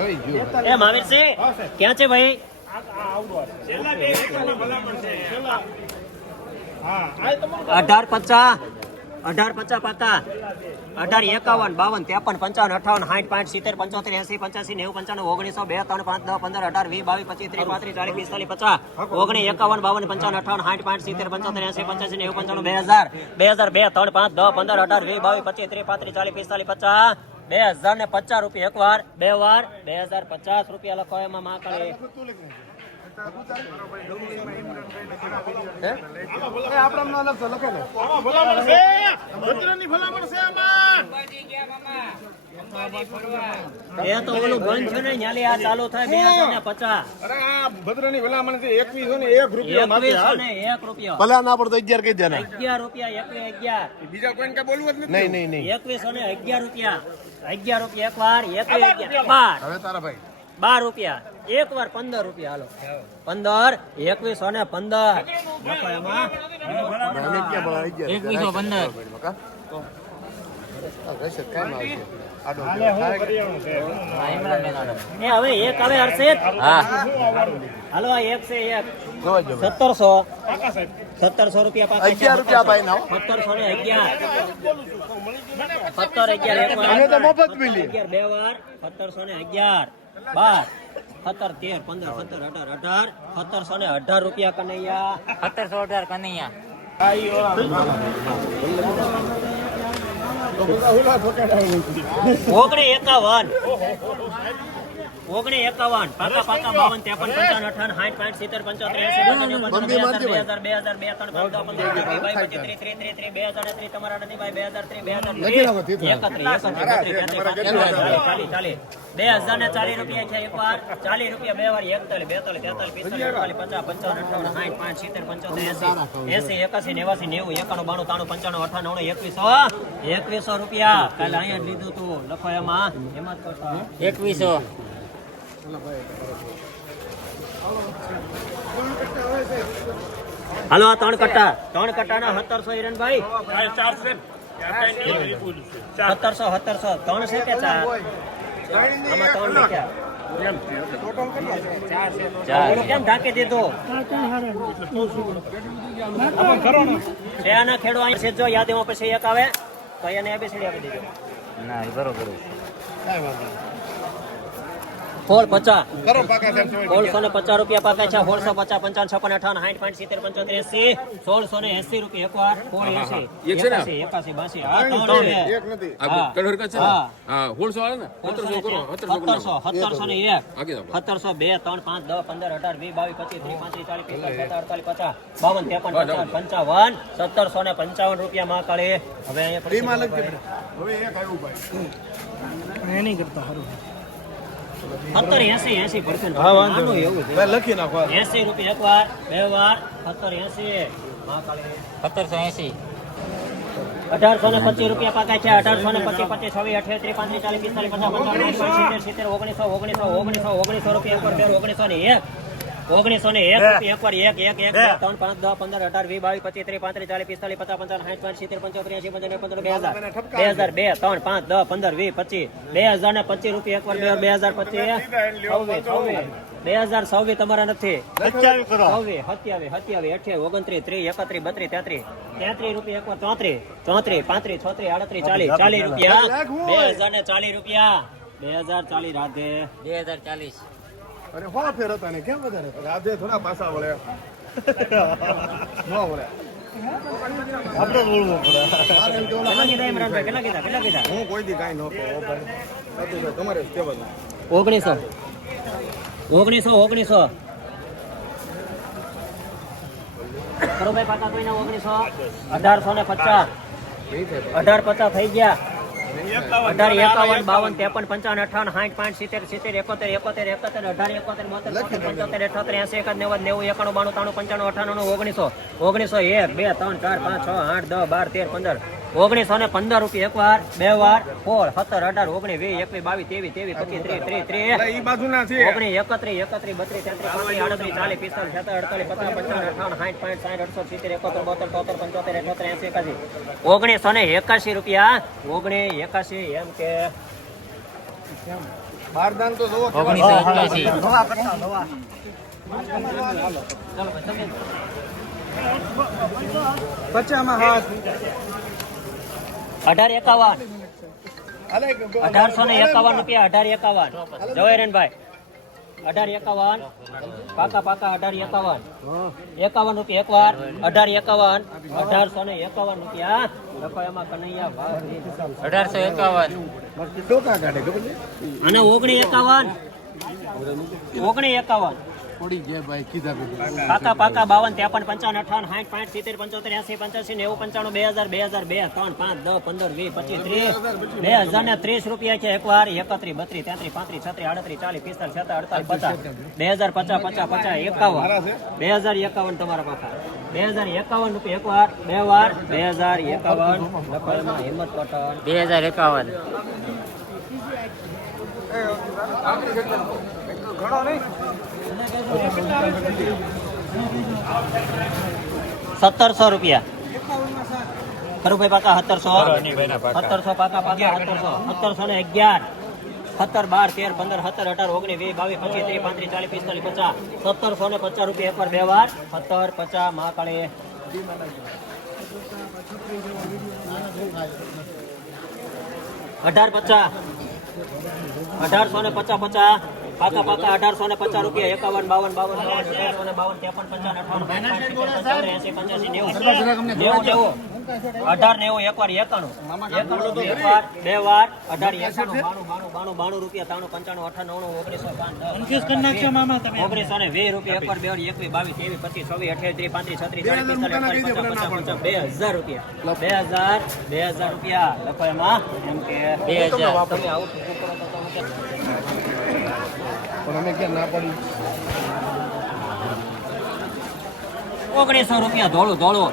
એ મહાવીરસિંહ ક્યાં છે ભાઈ? અઢાર પચાસ અઢાર પચાસ પાતા અઢાર એકાવન બાવન ત્રેપન પંચાવન અઠાવન સાઠ પાંચ સિત્તેર પંચોતેર એસી પંચ્યાસી નેવું પંચાણું ઓગણીસો બે ત્રણ પાંચ દસ પંદર અઢાર વીસ બાવીસ પચીસ ત્રીસ પાંત્રીસ ચાલીસ પિસ્તાલીસ પચાસ. ઓગણીસ એકાવન બાવન પંચાવન અઠાવન સાઠ પાંચ સિત્તેર પંચોતેર એસી પંચ્યાસી નેવું પંચાણું બે હજાર. બે હજાર બે ત્રણ પાંચ દસ પંદર અઢાર વીસ બાવીસ પચીસ ત્રીસ પાંત્રીસ ચાલીસ પિસ્તાલીસ પચાસ. બે હજાર ને પચાસ રૂપિયા. એક વાર, બે વાર, બે હજાર પચાસ રૂપિયા લખો એમાં મહાકાળી. એ તો ઓલું છે ને આ ચાલુ થાય પચાસ અરે ભલામણ છે એકવીસો ને એક રૂપિયા. એકવીસો ભલે ના પડતો અગિયાર દે ને અગિયાર રૂપિયા. એકવીસ અગિયાર કઈ નહીં નહીં નહીં એકવીસો ને અગિયાર. રૂપિયા અગિયાર રૂપિયા એક વાર એકવી અગિયાર બાર હવે તારા ભાઈ. બાર રૂપિયા. એક વાર પંદર રૂપિયા હાલો. પંદર એકવીસો ને પંદર. એકવીસો પંદર. હવે એક હવે હર્ષિત. હાલો એક છે એક. સત્તરસો. સત્તરસો રૂપિયા પાકા છે. અગિયાર રૂપિયા ભાઈ ના સત્તરસો ને અગિયાર. સત્તર એક વાર. અગિયાર બે વાર. સત્તરસો ને અગિયાર. બાર સત્તર તેર પંદર સત્તર અઢાર અઢાર સત્તરસો ને અઢાર રૂપિયા કનૈયા. સત્તરસો અઢાર કનૈયા. ઓગણી એકાવન. ઓગણી એકાવન પાકા પાકા બાવન ત્રેપન પંચાવન અઠાવન સાઠ સિત્તેર પંચોતેર એસી બે હજાર બે હજાર બે ત્રણ પંદર ત્રીસ ત્રીસ બે હજાર ત્રી તમારા નથી ભાઈ બે હજાર ત્રી બે હજાર એકત્રીસ એકત્રીસ ચાલીસ બે હજાર ને ચાલીસ રૂપિયા છે એક વાર ચાલીસ રૂપિયા બે વાર એકતાલીસ બેતાલીસ તેતાલીસ પિસ્તાલીસ અડતાલીસ પચાસ પંચાવન અઠાવન સાઠ પાંચ સિત્તેર પંચોતેર એસી એસી એકાસી નેવાસી નેવું એકાણું બાણું ત્રાણું પંચાણું અઠાણું એકવીસો એકવીસો રૂપિયા કાલે અહીંયા લીધું તું લખો એમાં એમાં એકવીસો હાલો આ ત્રણ કટ્ટા. ત્રણ કટ્ટાના સત્તરસો હિરણભાઈ. સત્તરસો સત્તરસો. ત્રણ છે કે ચાર? આમાં ત્રણ લખ્યા. કેમ ઢાંકી દીધો? છે આના ખેડો અહીં છે જો યાદીમાં પછી એક આવે તો એને એબીસીડી આપી દીધો. ના એ બરોબર કાંઈ વાંધો નહીં. સોળ પચાસ. કરો પાકા સાહેબ સવારે. સોળસો ને પચાસ રૂપિયા પાકા છે સોળસો પચાસ પંચાવન છપ્પન અઠાવન સાઠ પાંચ સિત્તેર પંચોતેર એસી સોળસો ને એસી રૂપિયા એક વાર સોળ એસી. એકાસી એકાસી બાસી. સત્તરસો ને એક સત્તરસો બે ત્રણ પાંચ દસ પંદર અઢાર વીસ બાવીસ પચીસ ત્રીસ પાંત્રીસ ચાલીસ પિસ્તાલીસ પચાસ અડતાલીસ પચાસ બાવન ત્રેપન પંચાવન પંચાવન સત્તરસો ને પંચાવન રૂપિયા માં કાળે હવે અહીંયા પછી કરતા લખજે બેટા. હવે એક આવ્યું ભાઈ સત્તર એસી એસી પરસેન્ટ નાનું એવું લખી નાખો એસી રૂપિયા એક વાર બે વાર સત્તર એસી સત્તરસો એસી. અઢારસો ને પચીસ રૂપિયા પાકા છે. અઢારસો ને પચીસ પચીસ છવ્વીસ અઠ્યાસી પાંત્રીસ ચાલીસ પિસ્તાલીસ પચાસ પંચાવન સિત્તેર ઓગણીસો ઓગણીસો ઓગણીસો ઓગણીસો રૂપિયા ઓગણીસો ને એક. ઓગણીસો ને એક રૂપિયા એક એક એક એક ત્રણ પાંચ દસ પંદર અઢાર વીસ બાવીસ પચીસ ત્રીસ પાંત્રીસ ચાલીસ પિસ્તાલીસ પચાસ પંચાવન સાઠ પાંચ સિત્તેર પંચોતેર એસી પંચાવન પંદર બે હજાર. બે હજાર બે ત્રણ પાંચ દસ પંદર વીસ પચીસ બે હજાર ને પચીસ રૂપિયા એક બે બે હજાર પચીસ છવ્વીસ છવ્વીસ. બે હજાર છવ્વીસ તમારા નથી. છવ્વીસ સત્યાવીસ સત્યાવીસ અઠ્યાવીસ ઓગણત્રીસ ત્રીસ એકત્રીસ બત્રીસ તેત્રીસ. તેત્રીસ રૂપિયા એક વાર ચોત્રીસ ચોત્રીસ પાંત્રીસ છોત્રીસ આડત્રીસ ચાલીસ ચાલીસ રૂપિયા. બે હજાર ને ચાલીસ રૂપિયા. બે હજાર ચાલીસ રાધે. બે હજાર ચાલીસ. અરે હો ફેર હતા ને કેમ વધારે આજે થોડા પાછા વળે ન વળે આપણે બોલવું પડે. હું કોઈ દી કાંઈ નહોતો હો ભાઈ. હતું તમારે કહેવાનું. ઓગણીસો. ઓગણીસો ઓગણીસો. કરો ભાઈ પાકા કોઈના? ઓગણીસો. અઢારસો ને પચાસ. અઢાર પચાસ થઈ ગયા. અઢાર એકાવન બાવન ત્રેપન પંચાવન અઠાવન સાઠ પાંચ સિત્તેર સિત્તેર એકોતેર એકોતેર એકોતેર અઢાર એકોતેર બોતેર પંચોતેર અઠોતેર એસી એકાદ નેવું નેવું એકાણું બાણું ત્રાણું પંચાણું અઠાણું ઓગણીસો ઓગણીસો એક બે ત્રણ ચાર પાંચ છ આઠ દસ બાર તેર પંદર ઓગણીસો ને પંદર રૂપિયા એક વાર બે વાર સોળ સત્તર અઢાર ઓગણીસ વીસ એકવીસ બાવીસ ત્રેવીસ ત્રેવીસ પચીસ ત્રીસ ત્રીસ ત્રીસ. ઓગણીસ એકત્રીસ એકત્રીસ બત્રીસ તેત્રીસ પાંત્રીસ આડત્રીસ ચાલીસ પિસ્તાલીસ સત્તર અડતાલીસ પચાસ પંચાવન અઠાવન સાઠ પાંચ સાઠ અડસો સિત્તેર એકોતેર બોતેર તોતેર પંચોતેર અઠોતેર એસી એકાસી. ઓગણીસો ને એકાસી રૂપિયા. ઓગણીસ એકાસી એમ કે બારદાન તો જોવો ઓગણીસો એક્યાસી. પચામાં હાથ. અઢાર એકાવન. અઢારસો ને એકાવન. રૂપિયા અઢાર એકાવન. જવાહરનભાઈ અઢાર એકાવન. પાકા પાકા અઢાર એકાવન. એકાવન રૂપિયા એકવાર અઢાર એકાવન. અઢારસો ને એકાવન રૂપિયા. લખો એમાં કનૈયા અઢારસો એકાવન. અને ઓગણી એકાવન. ઓગણી એકાવન. પડી ગયા ભાઈ કીધા કીધું પાકા પાકા બાવન ત્રેપન પંચાવન અઠાવન સાઠ પાંચ સિત્તેર પંચોતેર એસી પંચ્યાસી નેવું પંચાણું બે હજાર બે હજાર બે ત્રણ પાંચ દસ પંદર વીસ પચીસ ત્રીસ બે હજાર ને ત્રીસ રૂપિયા છે એકવાર એકત્રીસ બત્રીસ તેત્રીસ પાંત્રીસ છત્રીસ આડત્રીસ ચાલીસ પિસ્તાલીસ છત્રીસ અડતાલીસ પચાસ. બે હજાર પચાસ પચાસ પચાસ એકાવન. બે હજાર એકાવન તમારા પાકા. બે હજાર એકાવન રૂપિયા એકવાર બે વાર બે હજાર એકાવન. હિંમત પટેલ બે હજાર એકાવન. સત્તરસો રૂપિયા. ખરુભાઈ પાકા સત્તરસો. સત્તરસો પાકા પાકા સત્તરસો. સત્તરસો ને અગિયાર. સત્તર બાર તેર પંદર સત્તર અઢાર ઓગણીસ વીસ બાવીસ પચીસ ત્રીસ પાંત્રીસ ચાલીસ પિસ્તાલીસ પચાસ. સત્તરસો ને પચાસ રૂપિયા પર બે વાર સત્તર પચાસ મહાકાળી. અઢાર પચાસ. અઢારસો ને પચાસ પચાસ. પાકા પાકા અઢારસો ને પચાસ રૂપિયા એકાવન બાવન બાવન બાવન અઢારસો ને બાવન ત્રેપન પચાસ અઠાવન એસી પંચ્યાસી નેવું. નેવું નેવું. અઢાર નેવું એક વાર એકાણું એકાણું બે વાર બે વાર અઢાર એકાણું બાણું બાણું બાણું બાણું રૂપિયા ત્રાણું પંચાણું અઠાણું ઓગણીસો પાંચ ઓગણીસો ને વીસ રૂપિયા એક વાર બે વાર એકવીસ બાવીસ ત્રેવીસ પચીસ છવ્વીસ અઠ્યાવીસ ત્રીસ પાંત્રીસ છત્રીસ ચાલીસ પિસ્તાલીસ પચાસ બે હજાર રૂપિયા. બે હજાર બે હજાર રૂપિયા. લખો એમાં. એમ કે બે હજાર. તમે આવું ટૂંકું કરો તો તમે કે- પણ અમે ક્યાં ના પડી. ઓગણીસો રૂપિયા ધોળું ધોળું.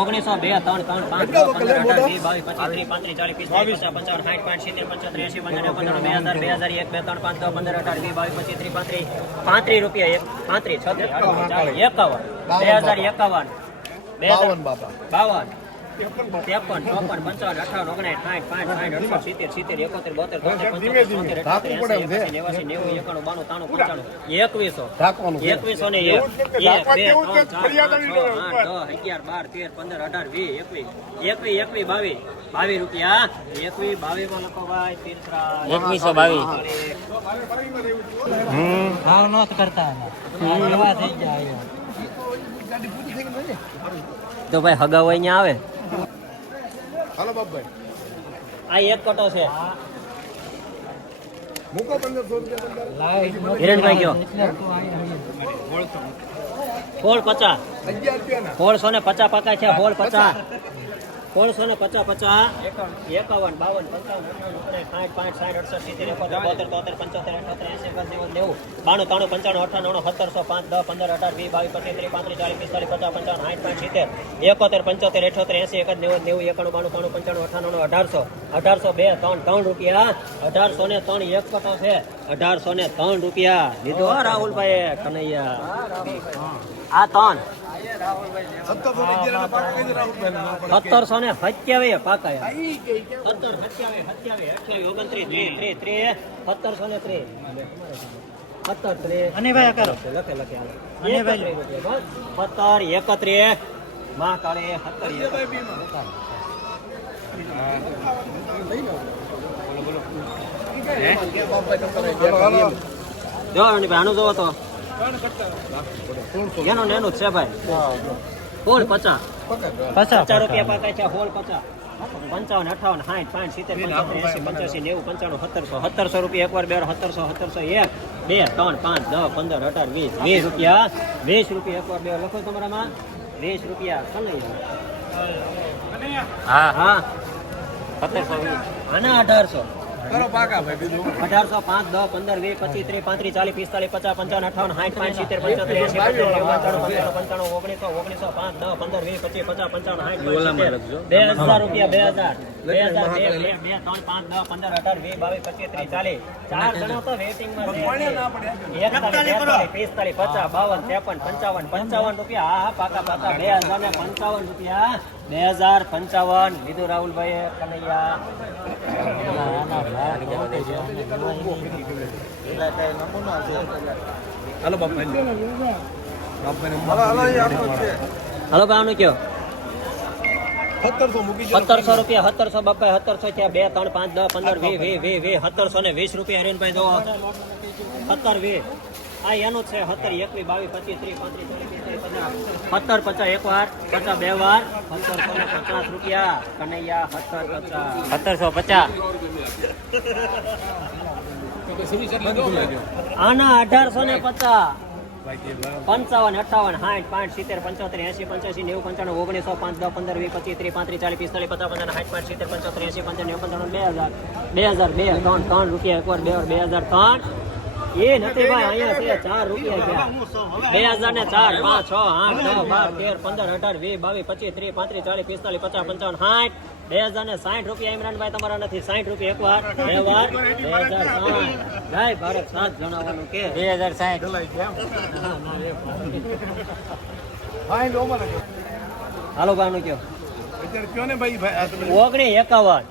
ઓગણીસો બે ત્રણ ત્રણ પાંચ પંદર અઢાર વીસ બાવીસ પચીસ ત્રીસ પાંત્રીસ ચાલીસ પિસ્તાલીસ પચાસ પંચાવન સાઠ પાંચ સિત્તેર પંચોતેર એસી પંદર પંદર બે હજાર બે હજાર એક બે ત્રણ પાંચ દસ પંદર અઢાર વીસ બાવીસ પચીસ ત્રીસ પાંત્રીસ પાંત્રીસ રૂપિયા એક પાંત્રીસ છત્રીસ એકાવન બે હજાર એકાવન. બે બાવન બાવન. ત્રેપન ચોપન પંચાવન અઠાવન ઓગણીસ સાઠ પાંચ સાઠ અડસઠ સિત્તેર સિત્તેર એકોતેર બોતેર તોતેર પંચોતેર તોતેર અઠ્યોતેર ધાકવું પડે એંસી એમ છે. એકાસી નેવાસી નેવું એકાણું બાણું ત્રાણું પંચાણું. એકવીસો. એકવીસો ને એક એક બે ત્રણ ચાર પાંચ છ આઠ દસ અગિયાર બાર તેર પંદર અઢાર વીસ એકવીસ. એકવીસ એકવીસ બાવીસ. બાવીસ રૂપિયા. એકવીસ બાવીસમાં લખો ભાઈ તીર્થરા એકવીસો બાવીસ. ભાવ નોંધ કરતા એવા થઈ જાય તો ભાઈ હગાઉ હોય અહીંયા આવે? હાલો બાપભાઈ. આ એક કટો છે. મૂકો પંદરસો રૂપિયા હિરણભાઈ ગયો ફોળ પચાસ. અગિયાર રૂપિયાના. સોળસો ને પચાસ પાકા છે ફોળ પચાસ. સોળસો ને પચાસ પચાસ એકાવન. બાવન પંચાવન સાઠ પાંચ સાઠ અડસઠ સિત્તેર એકોતેર બોતેર તોતેર પંચોતેર અઠોતેર એસી એકાસી નેવું નેવું બાણું ત્રાણું પંચાણું અઠાણું સત્તરસો પાંચ દસ પંદર અઢાર વીસ બાવીસ પચીસ ત્રીસ પાંત્રીસ ચાલીસ પિસ્તાલીસ પચાસ પંચાવન સાઠ પાંચ સિત્તેર એકોતેર પંચોતેર અઠોતેર એસી એકાદ નેવું નેવું એકાણું બાણું ત્રાણું પંચાણું અઠાણું અઢારસો અઢારસો બે ત્રણ ત્રણ રૂપિયા અઢારસો ને ત્રણ એક કટો છે અઢારસો ને ત્રણ રૂપિયા. લીધો રાહુલભાઈ. કનૈયા. આ ત્રણ. સત્તરસો ને સત્યાવી પાકા સત્તર ઓગણત્રીસ ત્રીસ ત્રીસ ત્રીસ સત્તરસો ને ત્રીસ. સત્તર ત્રીસ. અને ભાઈ કરો. લખે લખે હાલો. એકત્રીસ રૂપિયા, બસ. સત્તર જો અનિભાઈ, આનું જોવો તો. એનું ને એનું છે ભાઈ. સોળ પચાસ. પચાસ રૂપિયા પાકા છે હોલ પચાસ. પંચાવન અઠાવન સાઠ પાંચ સિત્તેર પંચોતેર એસી પંચ્યાસી નેવું પંચાણું સત્તરસો. સત્તરસો રૂપિયા એકવાર બે સત્તરસો સત્તરસો એક બે ત્રણ પાંચ દસ પંદર અઢાર વીસ વીસ રૂપિયા. વીસ રૂપિયા એકવાર બે લખો તમારામાં. વીસ રૂપિયા કનૈયા હા. હા. સત્તરસો વીસ અને અઢારસો. કરો પાકા ભાઈ બીજું? અઢારસો પાંચ દસ પંદર વીસ પચીસ ત્રીસ પાંત્રીસ ચાલીસ પિસ્તાલીસ પચાસ પંચાવન અઠાવન સાઠ પાંચ સિત્તેર પંચોતેર એસી પંચાણું પંચાણું પંચાણું પંચાણું ઓગણીસો ઓગણીસો પાંચ દસ પંદર વીસ પચીસ પચાસ પંચાવન સાઠ બે હજાર રૂપિયા બે હજાર. બે હજાર બે બે બે ત્રણ પાંચ દસ પંદર અઢાર વીસ બાવીસ પચીસ ત્રીસ ચાલીસ. ચાર જણા તો વેટિંગમાં છે. એકતાલીસ બેતાલીસ પિસ્તાલીસ પચાસ બાવન ત્રેપન પંચાવન પંચાવન રૂપિયા. હા પાકા પાકા. બે હજાર ને પંચાવન રૂપિયા. બે હજાર પંચાવન લીધું રાહુલભાઈ કનૈયા. હાલો આનું કયો? સત્તરસો રૂપિયા સત્તરસો બાપા સત્તરસો થયા. બે ત્રણ પાંચ દસ પંદર વી વી વી વી સત્તરસો ને વીસ રૂપિયા હરીનભાઈ જો સત્તર વી આ એનું છે સત્તર એકવીસ બાવીસ પચીસ ત્રીસ પાંત્રીસ સત્તર પચાસ એક વાર પચાસ બે વાર સત્તરસો ને પચાસ રૂપિયા કનૈયા સત્તર પચાસ. સત્તરસો પચાસ. આના અઢારસો ને પચાસ. પંચાવન અઠાવન સાઠ પાંચ સિત્તેર પંચોતેર એસી પંચ્યાસી નેવું પંચાણું ઓગણીસો પાંચ દસ પંદર વીસ પચીસ ત્રીસ પાંત્રીસ ચાલીસ પિસ્તાલીસ પચાસ પંદર સાઠ પાંચ સિત્તેર પંચોતેર એસી પંચાણું નેવું પંચાણું બે હજાર બે હજાર બે ત્રણ ત્રણ રૂપિયા એકવાર બે બે હજાર ત્રણ. એ નથી ભાઈ અહીંયા છે ચાર રૂપિયા ગયા બે હજાર ને ચાર પાંચ છ આઠ નવ બાર તેર પંદર અઢાર વીસ બાવીસ પચીસ ત્રીસ પાંત્રીસ ચાલીસ પિસ્તાલીસ પચાસ પંચાવન સાઠ. બે હજાર ને સાઠ રૂપિયા ઇમરાનભાઈ તમારા નથી. સાઠ રૂપિયા એક વાર બે વાર બે હજાર સાઠ જય ભારત સાત જણાવવાનું કે. બે હજાર સાઠ. હાલો ભાઈ કયો અત્યારે કયો ને ભાઈ ભાઈ આ તમે? ઓગણી એકાવન.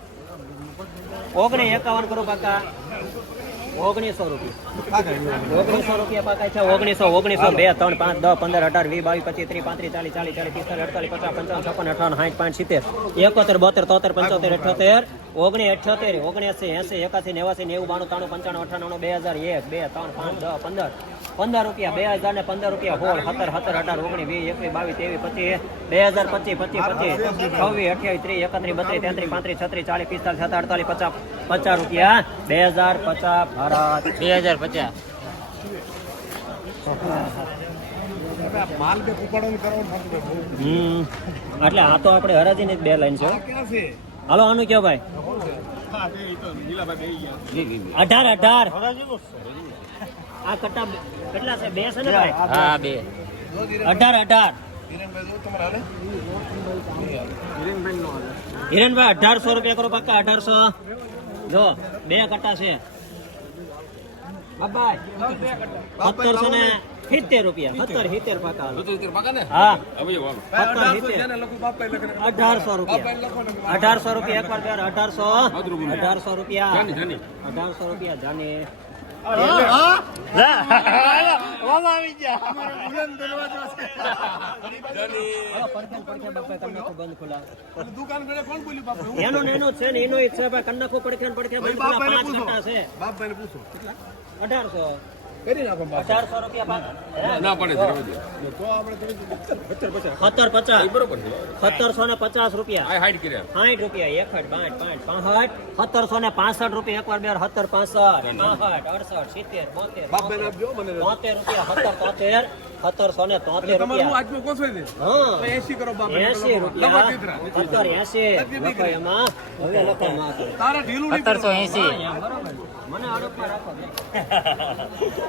ઓગણી એકાવન કરો પાકા ઓગણીસો ઓગણીસો રૂપિયા ઓગણીસો ઓગણીસો, બે, ત્રણ, પાંચ, દસ, પંદર, અઢાર, વીસ, બાવીસ, પચીસ, ત્રીસ, પાંત્રીસ, ચાલીસ ચાલીસ ચાલીસ, પિસ્તાલીસ, અડતાલીસ, પચાસ, પંચાવન, છપ્પન, અઠાવન સાઠ પાંચ, સિત્તેર. એકોતેર, બોતેર પંચોતેર, અઠ્યોતેર, ઓગણી, અઠ્યોતેર ઓગણએસી એસી એકાસી, નેવાસી, નેવું, બાણું, ત્રાણું, પંચાણું અઠાણું બે હજાર એક, બે, ત્રણ, પાંચ, દસ, પંદર. પંદર રૂપિયા, બે હજાર ને પંદર રૂપિયા હોલ સત્તર સત્તર, અઢાર ઓગણીસ વીસ, એકવીસ, બાવીસ, ત્રેવીસ, પચીસ, બે હજાર પચીસ પચીસ પચીસ, છવ્વીસ, અઠ્યાવીસ, ત્રીસ, એકત્રીસ, બત્રીસ, તેત્રીસ, પાંત્રીસ, છત્રીસ, ચાલીસ, પિસ્તાલીસ સત્તર અડતાલીસ, પચાસ પચાસ રૂપિયા બે હજાર પચાસ ભારત. બે હજાર પચાસ. એટલે આ તો આપણે હરાજીની જ બે લાઈન છે હાલો આનું કયો ભાઈ? હા તે ઈ તો નીલાભાઈ બેહી ગયા. અઢાર અઢાર. આ કટ્ટા બે- કેટલા છે? બે છે ને ભાઈ? હા બે. અઢાર અઢાર. હિરેનભાઈ જો તમારે હાલે? હિરેનભાઈ અઢારસો રૂપિયા કરો પાકા અઢારસો. જો બે કટ્ટા છે. સત્તરસો ને સિત્તેર રૂપિયા સત્તર. સિત્તેર પાકા. હાલો. પાકા ને? હા. અઢારસો રૂપિયા. અઢારસો રૂપિયા એકવાર બે અઢારસો અઢારસો રૂપિયા. અઢારસો રૂપિયા જાને. હા, ગયા. પડખે બાપા કન્નાખો બંધ દુકાન ગળે કોણ બોલ્યું બાપા? એનો ને એનો છે ને એનો છે ભાઈ કન્નાખો પડખે ને પડખે પૂછો. કટ્ટા છે. પૂછો. કરી નાખો અઢારસો રૂપિયા ના પડે. તો આપણે સત્તર પચાસ બરોબર છે. સત્તરસો ને પચાસ રૂપિયા. આ હાઈટ કર્યા. સાઠ રૂપિયા એકઠ પાંચ પાંચ પાંસઠ સત્તરસો ને પાસઠ રૂપિયા એકવાર બે સત્તર પાસઠ પાંસઠ અડસઠ સિત્તેર બોતેર બાપાને તોતેર રૂપિયા સત્તર તોતેર સત્તરસો ને તોતેર તમારું રૂપિયા. એસી કરો એસી રૂપિયા. સત્તર એસી એમાં. હવે લખો સત્તરસો એસી. મને અડપમાં રાખો. બે.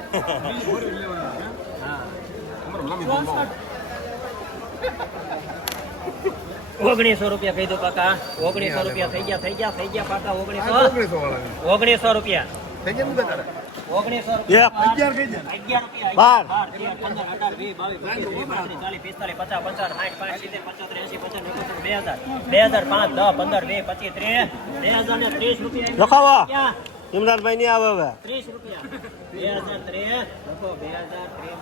ઓગણીસો રૂપિયા કહી દો પાકા ઓગણીસો રૂપિયા થઈ ગયા થઈ ગયા થઈ ગયા પાકા ઓગણીસો. ઓગણીસો રૂપિયા. થઈ ગયા ને તારા? ઓગણીસો બાર. બે હજાર. બે હજાર પાંચ દસ પંદર વીસ પચીસ ત્રીસ. બે હજાર ને ત્રીસ રૂપિયા? ઇમરાનભાઈ નહીં આવે હવે. ત્રીસ રૂપિયા. બે હજાર ત્રેસ બે હજાર ત્રીસ.